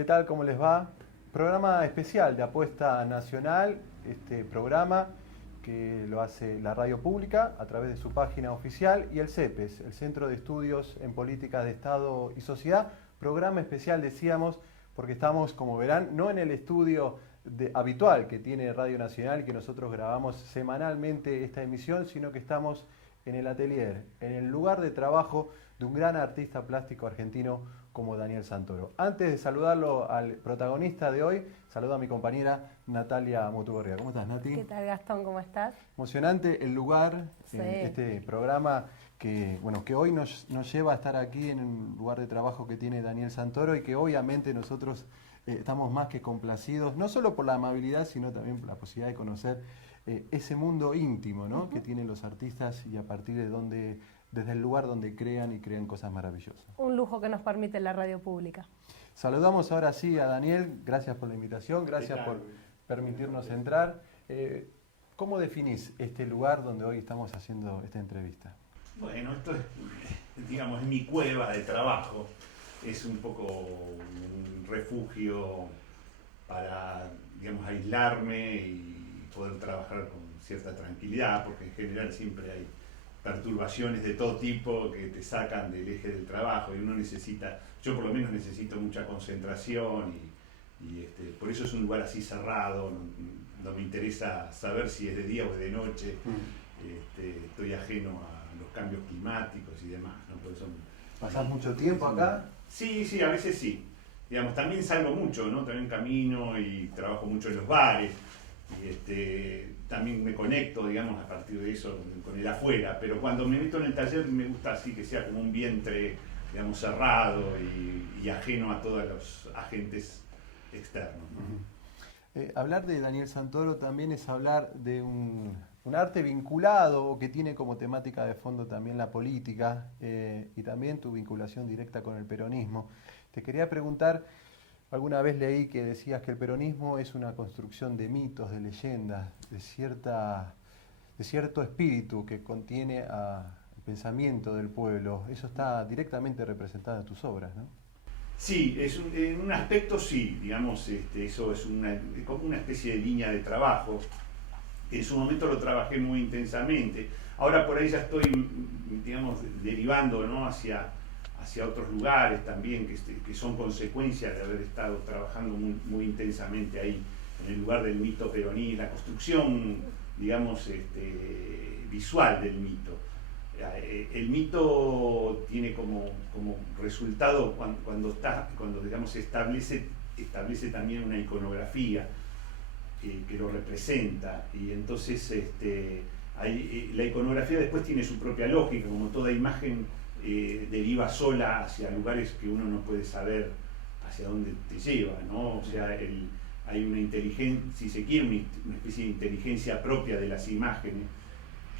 ¿Qué tal? ¿Cómo les va? Programa especial de Apuesta Nacional, este programa que lo hace la radio pública a través de su página oficial y el CEPES, el Centro de Estudios en Políticas de Estado y Sociedad. Programa especial, decíamos, porque estamos, como verán, no en el estudio habitual que tiene Radio Nacional y que nosotros grabamos semanalmente esta emisión, sino que estamos en el atelier, en el lugar de trabajo de un gran artista plástico argentino como Daniel Santoro. Antes de saludarlo al protagonista de hoy, saludo a mi compañera Natalia Motugorria. ¿Cómo estás, Nati? ¿Qué tal, Gastón? ¿Cómo estás? Emocionante el lugar, Sí. este programa que hoy nos lleva a estar aquí en un lugar de trabajo que tiene Daniel Santoro y que obviamente nosotros estamos más que complacidos, no solo por la amabilidad, sino también por la posibilidad de conocer ese mundo íntimo, ¿no? Que tienen los artistas y a partir de desde el lugar donde crean y crean cosas maravillosas. Un lujo que nos permite la radio pública. Saludamos ahora sí a Daniel, gracias por la invitación, gracias por permitirnos entrar. ¿Cómo definís este lugar donde hoy estamos haciendo esta entrevista? Bueno, esto es, digamos, mi cueva de trabajo. Es un poco un refugio para, digamos, aislarme y poder trabajar con cierta tranquilidad, porque en general siempre hay perturbaciones de todo tipo que te sacan del eje del trabajo y uno necesita, yo por lo menos necesito mucha concentración y por eso es un lugar así cerrado, no me interesa saber si es de día o de noche, estoy ajeno a los cambios climáticos y demás, ¿no? Por eso ¿Pasás mucho tiempo acá? Sí, a veces sí. Digamos, también salgo mucho, ¿no? También camino y trabajo mucho en los bares. Y también me conecto, digamos, a partir de eso con el afuera. Pero cuando me meto en el taller me gusta así que sea como un vientre, digamos, cerrado y ajeno a todos los agentes externos, ¿no? Hablar de Daniel Santoro también es hablar de un arte vinculado o que tiene como temática de fondo también la política y también tu vinculación directa con el peronismo. Te quería preguntar, alguna vez leí que decías que el peronismo es una construcción de mitos, de leyendas, de cierto espíritu que contiene el pensamiento del pueblo. Eso está directamente representado en tus obras, ¿no? Sí, en un aspecto sí, digamos, eso es como una especie de línea de trabajo. En su momento lo trabajé muy intensamente. Ahora por ahí ya estoy, digamos, derivando, ¿no? hacia otros lugares también que son consecuencia de haber estado trabajando muy intensamente ahí, en el lugar del mito peronista, la construcción, digamos, visual del mito. El mito tiene como resultado cuando digamos, establece también una iconografía que lo representa, y entonces la iconografía después tiene su propia lógica, como toda imagen deriva sola hacia lugares que uno no puede saber hacia dónde te lleva, ¿no? O sea, hay una inteligencia, si se quiere, una especie de inteligencia propia de las imágenes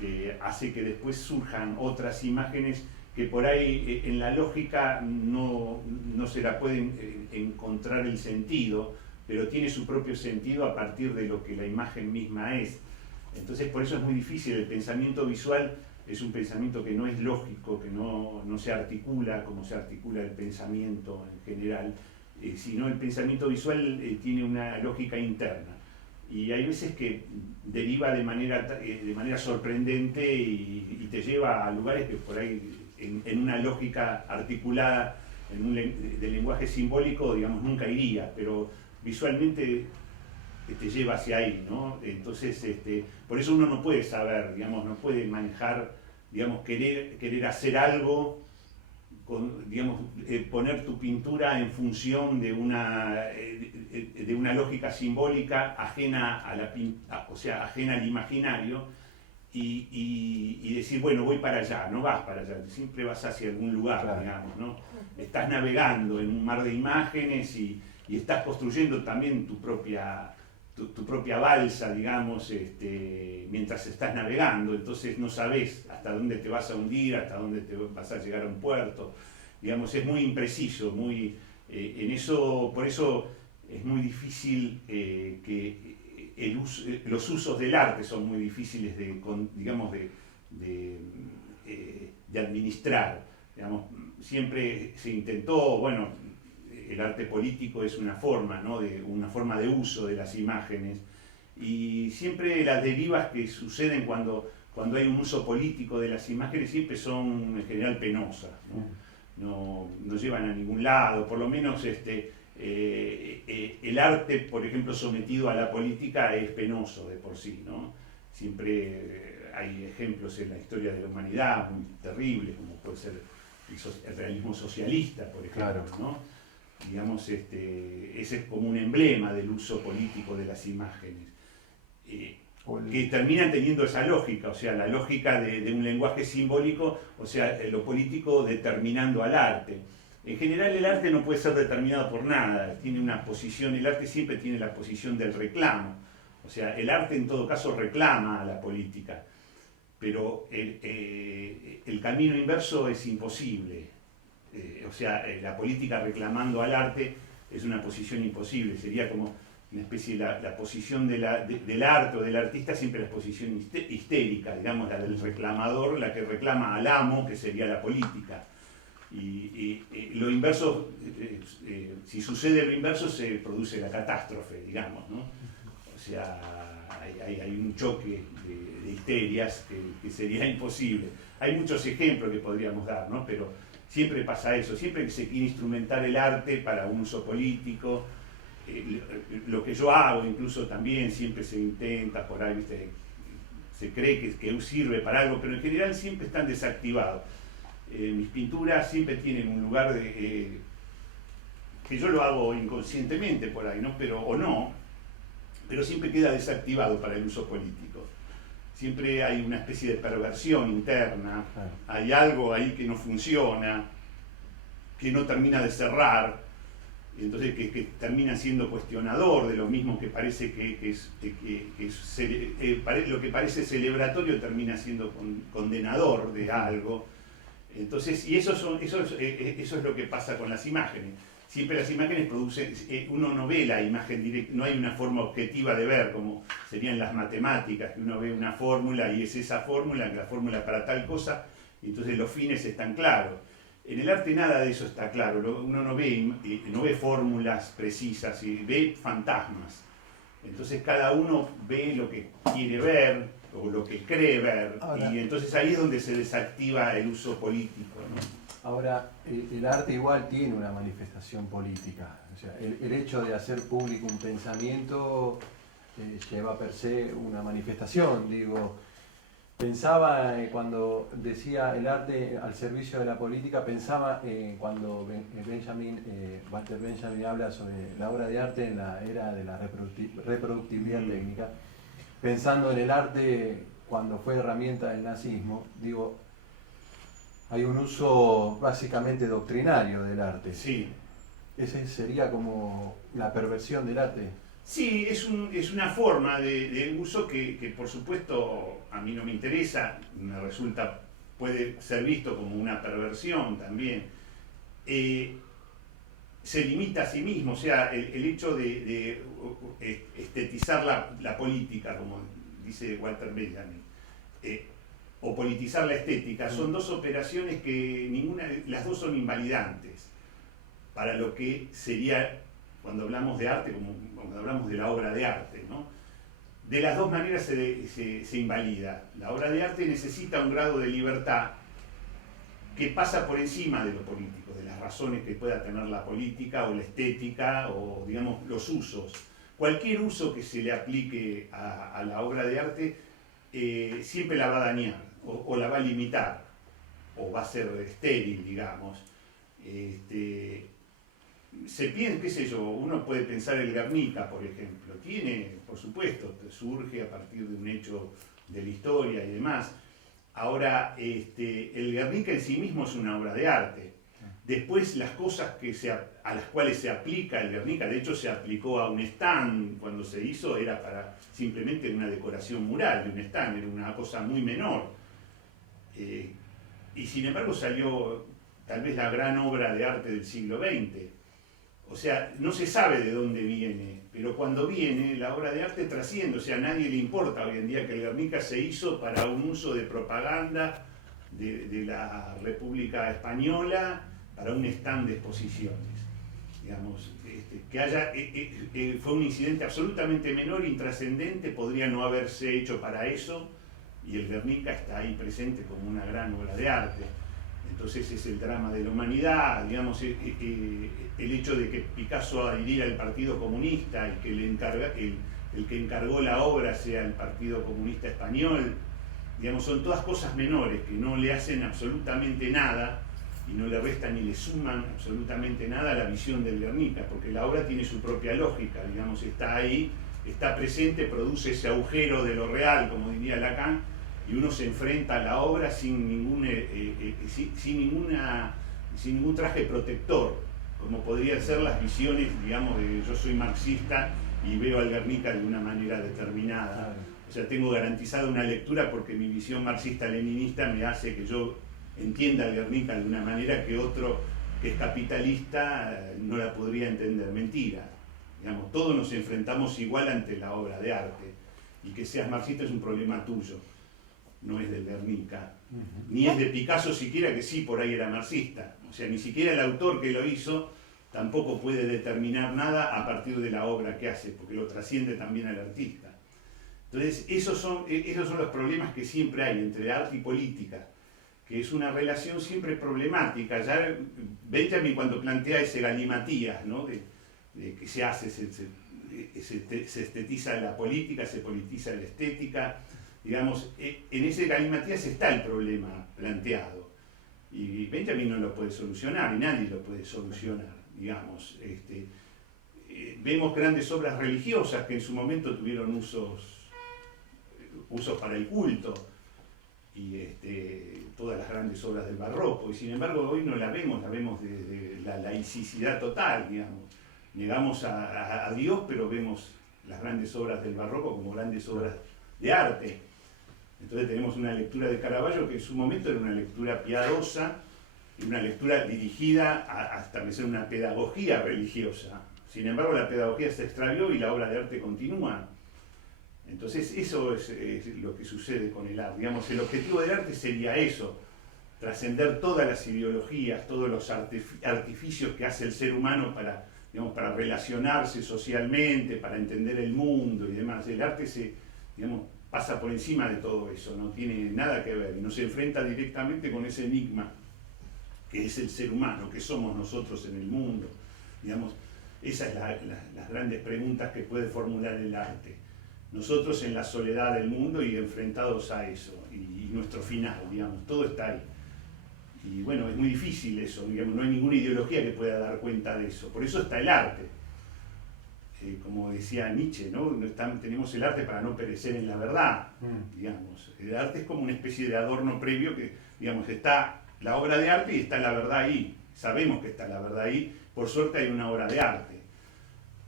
que hace que después surjan otras imágenes que por ahí en la lógica no se la pueden encontrar el sentido, pero tiene su propio sentido a partir de lo que la imagen misma es. Entonces por eso es muy difícil, el pensamiento visual es un pensamiento que no es lógico, que no se articula como se articula el pensamiento en general, sino el pensamiento visual tiene una lógica interna. Y hay veces que deriva de manera sorprendente y te lleva a lugares que por ahí en una lógica articulada, de lenguaje simbólico, digamos, nunca iría, pero visualmente te lleva hacia ahí, ¿no? Entonces, por eso uno no puede saber, digamos, no puede manejar, digamos, querer hacer algo, digamos, poner tu pintura en función de una lógica simbólica ajena o sea, ajena al imaginario, y decir, bueno, voy para allá. No vas para allá, siempre vas hacia algún lugar, claro, digamos, ¿no? Estás navegando en un mar de imágenes y estás construyendo también tu propia balsa, digamos, mientras estás navegando. Entonces no sabes hasta dónde te vas a hundir, hasta dónde te vas a llegar a un puerto. Digamos, es muy impreciso, en eso, por eso es muy difícil que los usos del arte son muy difíciles de administrar. Digamos, siempre se intentó, bueno, el arte político es una forma, ¿no? Una forma de uso de las imágenes. Y siempre las derivas que suceden cuando hay un uso político de las imágenes siempre son en general penosas, no llevan a ningún lado, por lo menos el arte, por ejemplo, sometido a la política es penoso de por sí, ¿no? Siempre hay ejemplos en la historia de la humanidad muy terribles, como puede ser el realismo socialista, por ejemplo, claro, ¿no? Digamos, ese es como un emblema del uso político de las imágenes, que terminan teniendo esa lógica, o sea, la lógica de un lenguaje simbólico, o sea, lo político determinando al arte. En general el arte no puede ser determinado por nada, tiene una posición, el arte siempre tiene la posición del reclamo, o sea, el arte en todo caso reclama a la política, pero el camino inverso es imposible, o sea, la política reclamando al arte es una posición imposible, sería como una especie de la posición del arte o del artista, siempre la posición histérica, digamos, la del reclamador, la que reclama al amo, que sería la política. Y lo inverso, si sucede lo inverso, se produce la catástrofe, digamos, ¿no? O sea, hay un choque de histerias que sería imposible. Hay muchos ejemplos que podríamos dar, ¿no? Pero siempre pasa eso, siempre que se quiere instrumentar el arte para un uso político, lo que yo hago incluso también siempre se intenta por ahí, ¿viste? Se cree que sirve para algo, pero en general siempre están desactivados. Mis pinturas siempre tienen un lugar que yo lo hago inconscientemente por ahí, ¿no? Pero siempre queda desactivado para el uso político. Siempre hay una especie de perversión interna, hay algo ahí que no funciona, que no termina de cerrar, entonces que termina siendo cuestionador de lo mismo que parece lo que parece celebratorio termina siendo condenador de algo. Entonces, y eso es lo que pasa con las imágenes. Siempre las imágenes producen, uno no ve la imagen directa, no hay una forma objetiva de ver, como serían las matemáticas, que uno ve una fórmula y es esa fórmula, la fórmula para tal cosa, y entonces los fines están claros. En el arte nada de eso está claro, uno no ve fórmulas precisas, ve fantasmas. Entonces cada uno ve lo que quiere ver o lo que cree ver. Ahora, y entonces ahí es donde se desactiva el uso político, ¿no? Ahora, el arte igual tiene una manifestación política. O sea, el hecho de hacer público un pensamiento lleva per se una manifestación, digo. Pensaba cuando decía el arte al servicio de la política, pensaba cuando Walter Benjamin habla sobre la obra de arte en la era de la reproductividad técnica, pensando en el arte cuando fue herramienta del nazismo, digo, hay un uso básicamente doctrinario del arte. Sí. ¿Ese sería como la perversión del arte? Sí, es una forma de uso que por supuesto a mí no me interesa, puede ser visto como una perversión también. Se limita a sí mismo, o sea, el hecho de estetizar la política, como dice Walter Benjamin, o politizar la estética, son dos operaciones que las dos son invalidantes para lo que sería, cuando hablamos de arte, como cuando hablamos de la obra de arte, ¿no? De las dos maneras se invalida. La obra de arte necesita un grado de libertad que pasa por encima de lo político, de las razones que pueda tener la política o la estética o, digamos, los usos. Cualquier uso que se le aplique a la obra de arte siempre la va a dañar o la va a limitar o va a ser estéril, digamos. Se piensa, qué sé yo, uno puede pensar el Guernica, por ejemplo, por supuesto, surge a partir de un hecho de la historia y demás. Ahora, el Guernica en sí mismo es una obra de arte. Después, las cosas a las cuales se aplica el Guernica, de hecho se aplicó a un stand, cuando se hizo era para simplemente una decoración mural de un stand, era una cosa muy menor. Y sin embargo salió tal vez la gran obra de arte del siglo XX. O sea, no se sabe de dónde viene, pero cuando viene, la obra de arte trasciende. O sea, a nadie le importa hoy en día que el Guernica se hizo para un uso de propaganda de la República Española, para un stand de exposiciones. digamos, fue un incidente absolutamente menor, intrascendente, podría no haberse hecho para eso, y el Guernica está ahí presente como una gran obra de arte. Entonces es el drama de la humanidad, digamos, el hecho de que Picasso adhiriera al Partido Comunista y que el que encargó la obra sea el Partido Comunista Español, digamos, son todas cosas menores que no le hacen absolutamente nada y no le restan ni le suman absolutamente nada a la visión del Guernica, porque la obra tiene su propia lógica, digamos, está ahí, está presente, produce ese agujero de lo real, como diría Lacan, y uno se enfrenta a la obra sin ningún traje protector, como podrían ser las visiones, digamos, de yo soy marxista y veo al Guernica de una manera determinada. O sea, tengo garantizada una lectura porque mi visión marxista-leninista me hace que yo entienda al Guernica de una manera que otro que es capitalista no la podría entender. Mentira. Digamos, todos nos enfrentamos igual ante la obra de arte, y que seas marxista es un problema tuyo, no es del Guernica, ni es de Picasso siquiera, que sí, por ahí era marxista. O sea, ni siquiera el autor que lo hizo tampoco puede determinar nada a partir de la obra que hace, porque lo trasciende también al artista. Entonces, esos son los problemas que siempre hay entre arte y política, que es una relación siempre problemática. Ya Benjamin, cuando plantea ese galimatías, ¿no? de que se hace, se estetiza la política, se politiza la estética, digamos, en ese galimatías está el problema planteado. Y Benjamin no lo puede solucionar, y nadie lo puede solucionar, digamos. Vemos grandes obras religiosas que en su momento tuvieron usos para el culto, y todas las grandes obras del barroco, y sin embargo hoy no la vemos desde la laicidad total, digamos. Negamos a Dios, pero vemos las grandes obras del barroco como grandes obras de arte. Entonces tenemos una lectura de Caravaggio que en su momento era una lectura piadosa, y una lectura dirigida a establecer una pedagogía religiosa. Sin embargo, la pedagogía se extravió y la obra de arte continúa. Entonces eso es lo que sucede con el arte. Digamos, el objetivo del arte sería eso, trascender todas las ideologías, todos los artificios que hace el ser humano para relacionarse socialmente, para entender el mundo y demás. El arte pasa por encima de todo eso, no tiene nada que ver, y no se enfrenta directamente con ese enigma que es el ser humano, que somos nosotros en el mundo. Digamos, esas son las grandes preguntas que puede formular el arte. Nosotros en la soledad del mundo y enfrentados a eso, y nuestro final, digamos, todo está ahí. Y bueno, es muy difícil eso, digamos, no hay ninguna ideología que pueda dar cuenta de eso. Por eso está el arte. Como decía Nietzsche, ¿no? Tenemos el arte para no perecer en la verdad, digamos. El arte es como una especie de adorno previo que, digamos, está la obra de arte y está la verdad ahí. Sabemos que está la verdad ahí, por suerte hay una obra de arte,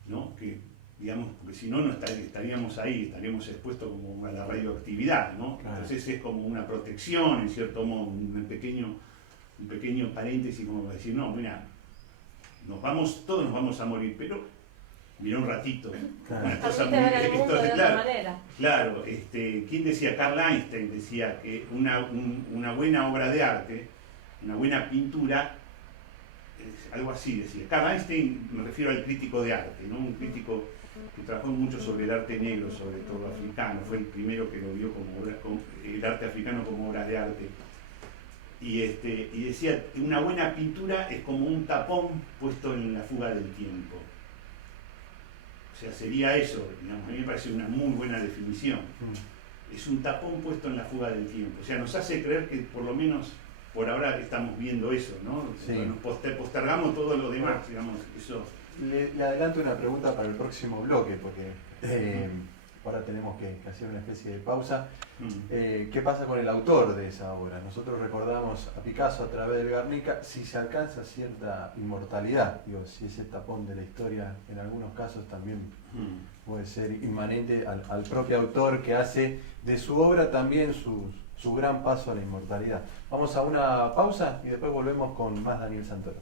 ¿no? Que, digamos, porque si no, no estaríamos ahí, estaríamos expuestos como a la radioactividad, ¿no? Claro. Entonces es como una protección, en cierto modo, un pequeño paréntesis, como decir, no, mira, todos nos vamos a morir, pero mira un ratito. Claro. Una cosa muy, ver el mundo de otra manera. Claro, ¿quién decía? Carl Einstein decía que una buena obra de arte, una buena pintura, algo así decía. Carl Einstein, me refiero al crítico de arte, ¿no? Un crítico que trabajó mucho sobre el arte negro, sobre todo africano, fue el primero que lo vio como el arte africano como obra de arte. Y decía, una buena pintura es como un tapón puesto en la fuga del tiempo. O sea, sería eso, digamos, a mí me parece una muy buena definición. Es un tapón puesto en la fuga del tiempo. O sea, nos hace creer que por lo menos por ahora estamos viendo eso, ¿no? Sí. Nos postergamos todo lo demás, digamos, eso. Le adelanto una pregunta para el próximo bloque, porque ahora tenemos que hacer una especie de pausa. ¿Qué pasa con el autor de esa obra? Nosotros recordamos a Picasso a través del Guernica, si se alcanza cierta inmortalidad, digo, si ese tapón de la historia en algunos casos también puede ser inmanente al propio autor, que hace de su obra también su gran paso a la inmortalidad. Vamos a una pausa y después volvemos con más Daniel Santoro.